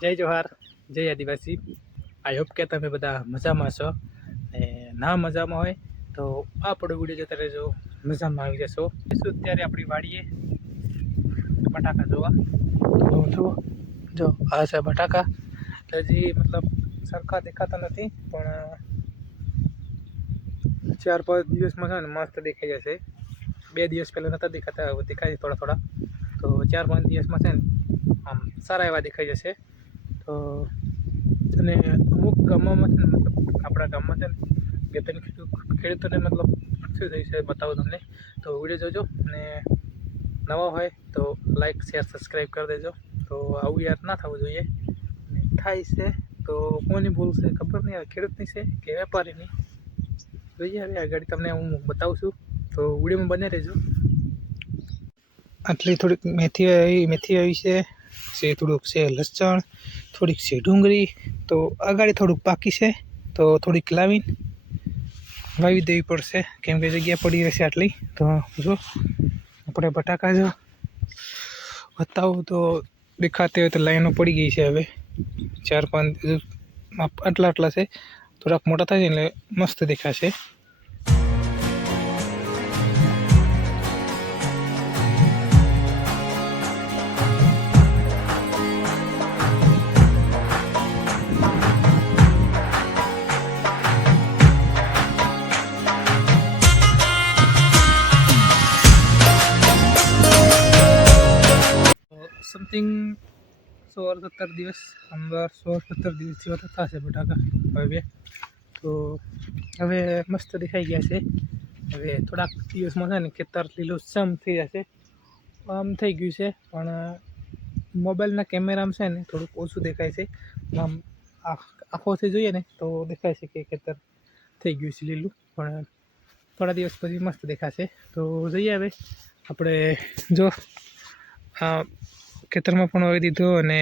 જય જોહાર જય આદિવાસી. I hope કે તમે બધા મજામાં છો ને ના મજામાં હોય તો આપણો વીડિયો જતા રહેજો, મજામાં આવી જશો. શું અત્યારે આપણી વાડીએ બટાકા જોવા. તો જુઓ જો, આ છે બટાકા. હજી મતલબ સરખા દેખાતા નથી, પણ ચાર પાંચ દિવસમાં છે ને મસ્ત દેખાઈ જશે. બે દિવસ પહેલાં નહોતા દેખાતા દેખાય છે થોડા થોડા. તો ચાર પાંચ દિવસમાં છે ને આમ સારા એવા દેખાઈ જશે. અને અમુક ગામોમાં છે ને, મતલબ આપણા ગામમાં છે ને ખેડૂત ખેડૂતોને મતલબ શું થયું છે બતાવો તમને. તો વીડિયો જોજો અને નવા હોય તો લાઈક શેર સબસ્ક્રાઈબ કરી દેજો. તો આવું યાર ના થવું જોઈએ. થાય છે તો કોની ભૂલ છે ખબર નહીં ખેડૂતની છે કે વેપારીની? જોઈએ હવે આગળ તમને હું બતાવું છું. તો વિડીયોમાં બને રહેજો. આટલી થોડીક મેથી આવી મેથી આવી છે. છે, થોડુંક છે લસણ, થોડીક છે ડુંગળી, તો આગળ થોડુંક બાકી છે, તો થોડીક લાવીને વાવી દેવી પડશે. કેમ કે જગ્યા પડી રહેશે આટલી, તો જો, આપણે બટાકા જો બતાવું તો દેખાતી હોય તો લાઈનો પડી ગઈ છે હવે. ચાર પાંચ, આટલા આટલા છે, થોડાક મોટા થાય છે, એટલે મસ્ત દેખાશે. સમથિંગ સોળ સત્તર દિવસ અંદર સોળ સત્તર દિવસ જેવા થશે બટાકા હવે તો હવે મસ્ત દેખાઈ ગયા છે હવે થોડાક દિવસમાં છે ને ખેતર લીલુંછમ થઈ જશે આમ થઈ ગયું છે પણ મોબાઈલના કેમેરામાં છે ને થોડુંક ઓછું દેખાય છે આમ આંખ- આંખોથી જોઈએ ને તો દેખાય છે કે ખેતર થઈ ગયું છે લીલું પણ થોડા દિવસ પછી મસ્ત દેખાશે તો જઈએ હવે આપણે જો ખેતરમાં પણ વાવી દીધું અને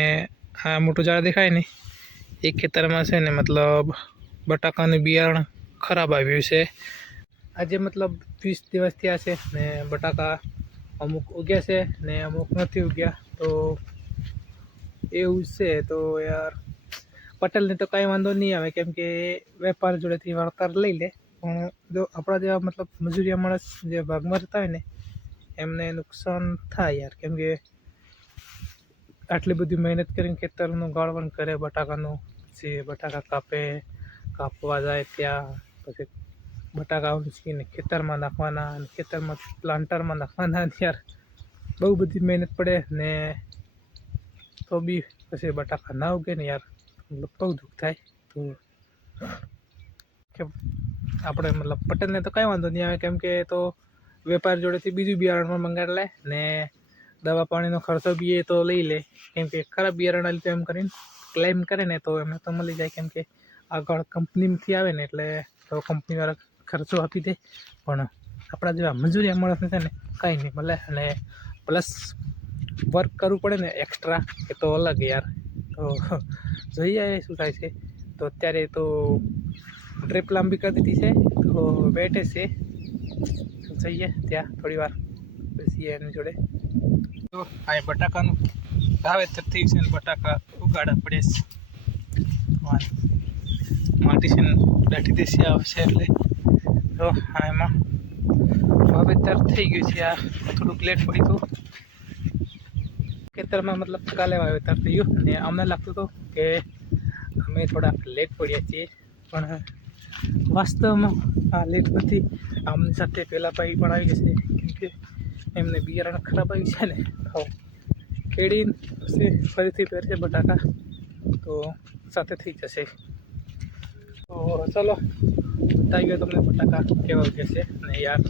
આ મોટું ઝાડ દેખાય ને, એ ખેતરમાં છે ને મતલબ બટાકાનું બિયારણ ખરાબ આવ્યું છે. આજે મતલબ વીસ દિવસ થયા છે ને બટાકા અમુક ઉગ્યા છે ને અમુક નથી ઉગ્યા. તો એવું છે તો યાર, પટેલને તો કાંઈ વાંધો નહીં આવે, કેમ કે વેપાર જોડેથી વળતર લઈ લે. પણ જો આપણા જેવા મતલબ મજૂરિયા માણસ જે ભાગમાં રહેતા હોય ને, એમને નુકસાન થાય યાર. કેમ કે આટલી બધી મહેનત કરીને ખેતરનું ગાળવણ કરે, બટાકાનું પછી બટાકા કાપે, કાપવા જાય ત્યાં, પછી બટાકા ઉંચકીને ખેતરમાં નાખવાના અને ખેતરમાં પ્લાન્ટરમાં નાખવાના યાર બહુ બધી મહેનત પડે ને તો બી પછી બટાકા ના ઉગે ને યાર, મતલબ બહુ દુઃખ થાય. તો કે આપણે મતલબ પટેલને તો કાંઈ વાંધો નહીં આવે, કેમ કે તો વેપાર જોડેથી બીજું બિયારણમાં મંગાડી લે ને દવા પાણીનો ખર્ચો બી એ તો લઈ લે. કેમ કે ખરાબ બિયારણ આલ્યું એમ કરીને ક્લેમ કરે ને તો એમને તો મળી જાય. કેમ કે આગળ કંપનીમાંથી આવે ને એટલે તો કંપનીવાળા ખર્ચો આપી દે. પણ આપણા જેવા મજૂરિયા માણસને છે ને કાંઈ નહીં મળે. અને પ્લસ વર્ક કરવું પડે ને એક્સ્ટ્રા એ તો અલગ યાર. તો જોઈએ શું થાય છે? તો અત્યારે તો ટ્રીપ લાંબી કરી દીધી છે. તો બેઠે છે. જઈએ ત્યાં થોડી વાર. બેસીએ એની જોડે. તો આ બટાકાનું વાવેતર થયું છે ને બટાકા ઉગાડા પડે છે. માટી છે દાઢી દેશી આવે છે એટલે. તો આ એમાં વાવેતર થઈ ગયું છે. આ થોડુંક લેટ પડ્યું હતું ખેતરમાં મતલબ કાલે વાવેતર થયું અને અમને લાગતું હતું કે અમે થોડાક લેટ પડ્યા છીએ. પણ વાસ્તવમાં આ લેટ નથી. આમની સાથે પહેલાં ભાઈ પણ આવી જશે કેમ કે એમને બિયારણ ખરાબ આવી છે ને ખાવ ખેડીને પછી ફરીથી પહેરશે બટાકા. તો સાથે થઈ જશે. તો ચલો ગયો તમને બટાકા કેવા જશે ને યાર.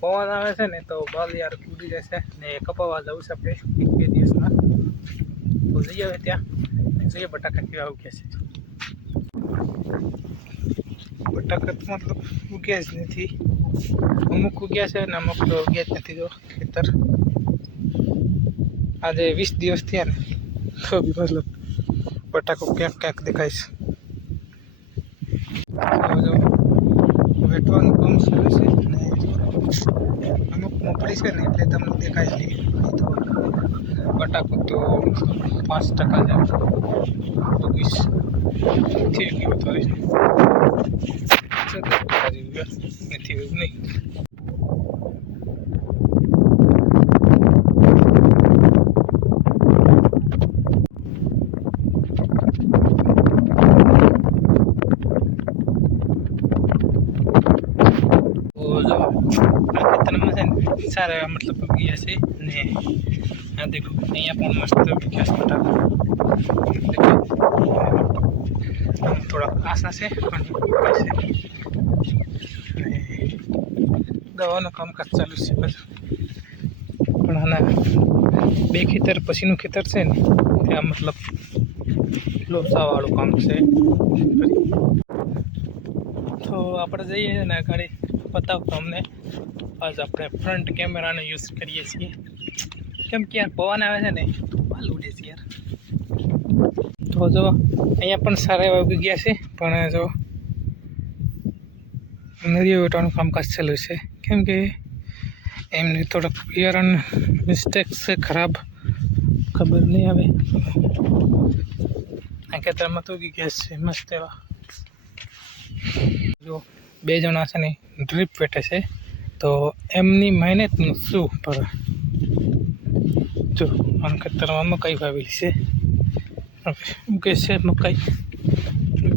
પવન આવે છે ને તો બાલ યાર ઉડી જશે ને કપાવા જવું છે આપણે એક બે દિવસમાં. તો જઈએ હવે ત્યાં. જોઈએ બટાકા કેવા ઉગે છે. બટાકા તો મતલબ ઉગ્યા જ નથી. અમુક ઉગ્યા છે ને અમુક તો ઉગ્યા જ નથી જો ખેતર. આજે વીસ દિવસ થયા ને, તો બી મતલબ બટાકો ક્યાંક ક્યાંક દેખાય છે. જો જો, વેટવાનું કામ ચાલે છે અને અમુક મગફળી છે ને એટલે તમને દેખાય નહીં બટાકો તો પાંચ ટકા જાય ચોવીસ થઈ ગયું તો સત્તર ટકા જેવું ગયા નથી એવું નહીં તો જો ખેતરમાં છે ને? સારા એવા મતલબ ગયા છે ને આ દેખો, અહીંયા પણ મસ્ત વિકાસ આમ થોડાક આશા છે છે દવાનું કામકાજ ચાલુ છે બધું પણ આના બે ખેતર પછીનું ખેતર છે ને, ત્યાં મતલબ લોસાવાળું કામ છે. તો આપણે જઈએ ને ગાડી બતાવતો અમને આજ આપણે ફ્રન્ટ કેમેરાનો યુઝ કરીએ છીએ. કેમ કે યાર, પવન આવે છે ને, વાલ ઉડે છે યાર. તો જો, અહીંયા પણ સારા એવા ઉગી ગયા છે, પણ જો, નદીઓ વેટવાનું કામકાજ ચાલુ છે. કેમ કે એમને થોડોક બિયારણ મિસ્ટેક છે, ખરાબ, ખબર નહીં આવે. આ ખેતરમાં તો ઉગી ગયા છે, મસ્ત એવા. જો, બે જણા છે ને ડ્રીપ વેટે છે. તો એમની મહેનતનું શું પર જો આ ખેતરમાં મકાઈ વાવેલી છે. ઉગે છે મકાઈ?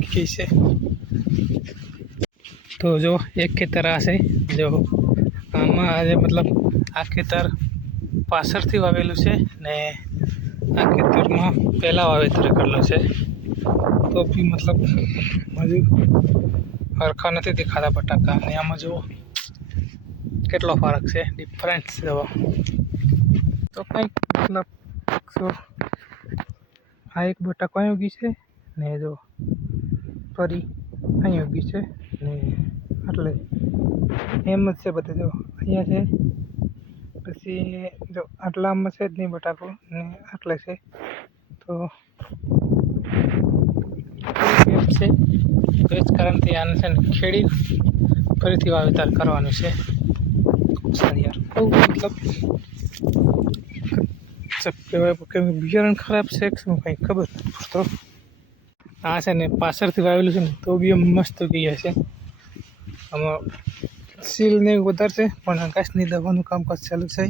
ગઈ છે? તો જો, એક ખેતર આ છે. જો, આમાં આજે મતલબ આ ખેતર પાછળથી વાવેલું છે ને આ ખેતરમાં પહેલાં વાવેતર કરેલું છે. તો બી મતલબ હજુ હરખા નથી દેખાતા બટાકા અને આમાં જુઓ કેટલો ફરક છે? ડિફરન્સ જવો. તો કંઈક મતલબ આ એક બટાકો અહીં ઉગી છે ને જો ફરી અહીં ઉગી છે ને એટલે એમ જ છે બધે જો. અહીંયા છે, પછી જો આટલામાં છે જ નહીં બટાકો ને આટલે છે. તો છે. તો એ જ કારણથી આને છે ને ખેડી ફરીથી વાવેતર કરવાનું છે. સારી યાર. બહુ મતલબ કહેવાય કે બિયારણ ખરાબ છે કે શું કંઈ ખબર તો આ છે ને પાછળથી વાવેલું છે ને, તો બી એમ મસ્ત ગયા છે. આમાં સીલ ને એવું વધારે છે, પણ આકાશની દવાનું કામકાજ ચાલુ છે.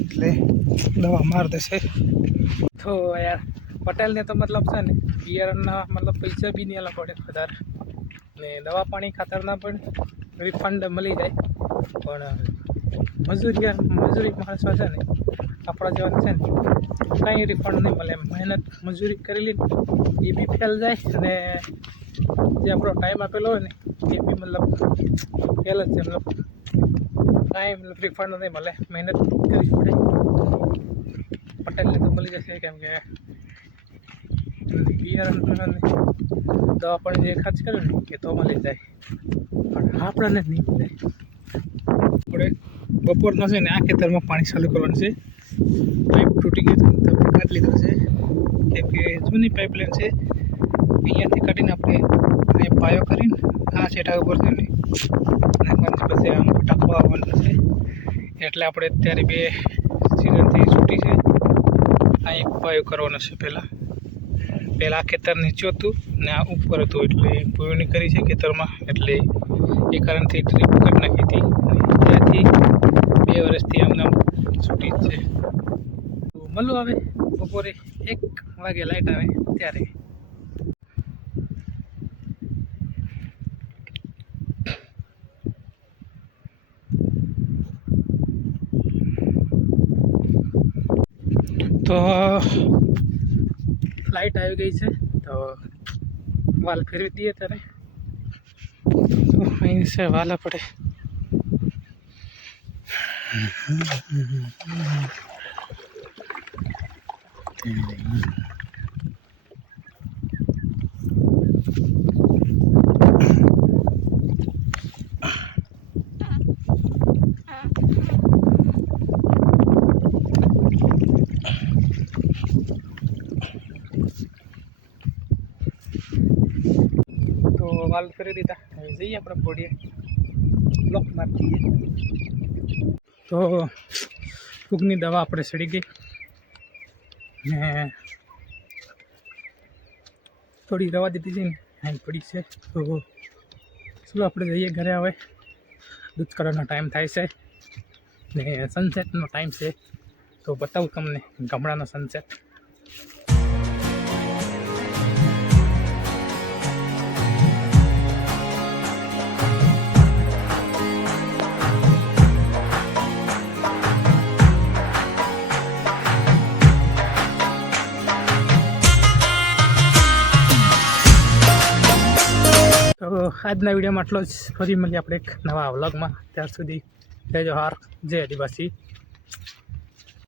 એટલે દવા માર દેશે. તો યાર, પટેલને તો મતલબ છે ને, બિયારણના મતલબ પૈસા બી નહીં પડે વધારે. ને દવા પાણી ખાતરના પણ રિફંડ મળી જાય. પણ મજૂરી મજૂરી માણસો છે ને, આપણા જેવા છે ને, કાંઈ રિફંડ નહીં મળે. એમ મહેનત મજૂરી કરેલી એ બી ફેલ જાય અને જે આપણો ટાઈમ આપેલો હોય ને, એ બી મતલબ ફેલ જ છે. મતલબ કાંઈ મતલબ રિફંડ નહીં મળે. મહેનત કરવી પડે. પટેલને તો મળી જશે કેમ કે બિયારણ દવા પણ જે ખર્ચ કર્યો ને, એ તો મળી જાય. પણ આપણને નહીં મળે. આપણે બપોરના છે ને આ ખેતરમાં પાણી ચાલુ કરવાનું છે. પાઇપ તૂટી હતું તો આપણે કાઢી લીધો છે. કેમ કે જૂની પાઇપલાઇન છે, અહીંયાથી કાઢીને આપણે અહીં પાયો કરીને આ છેટા ઉપર છે નાખવાનું પછી આમ બટાકો આવવાનું છે. એટલે આપણે અત્યારે બે સિઝનથી છૂટી છે. આ એક પાયો કરવાનો છે પહેલાં. પહેલાં આ ખેતર નીચું હતું ને આ ઉપર હતું, એટલે પૂર્ણી કરી છે ખેતરમાં, એટલે એ કારણથી ટ્રીપ કરી નાખી હતી. ત્યાંથી બે વર્ષથી આમને આમ છૂટી જ છે. મળું આવે, બપોરે એક વાગે લાઇટ આવે ત્યારે. તો ફ્લાઇટ આવી ગઈ છે, તો વાલ ફેરવી દઈએ ત્યારે. અહીં છે, વાલ આપણે વાલ ફેરવી દીધા. જઈએ આપણે બોડીએ બ્લોક મારી તો ફૂગની દવા આપણે સડી ગઈ. ને થોડી રવા દીધી છે ને, હાઈ પડી છે. તો ચલો આપણે જઈએ ઘરે હવે. દૂધ કરવાનો ટાઈમ થાય છે. ને સનસેટનો ટાઈમ છે. તો બતાવું તમને ગામડાનો સનસેટ આજના વિડીયોમાં આટલો જ. ફરી મળીએ આપણે એક નવા વ્લોગમાં ત્યાર સુધી જય જોહાર, જય આદિવાસી.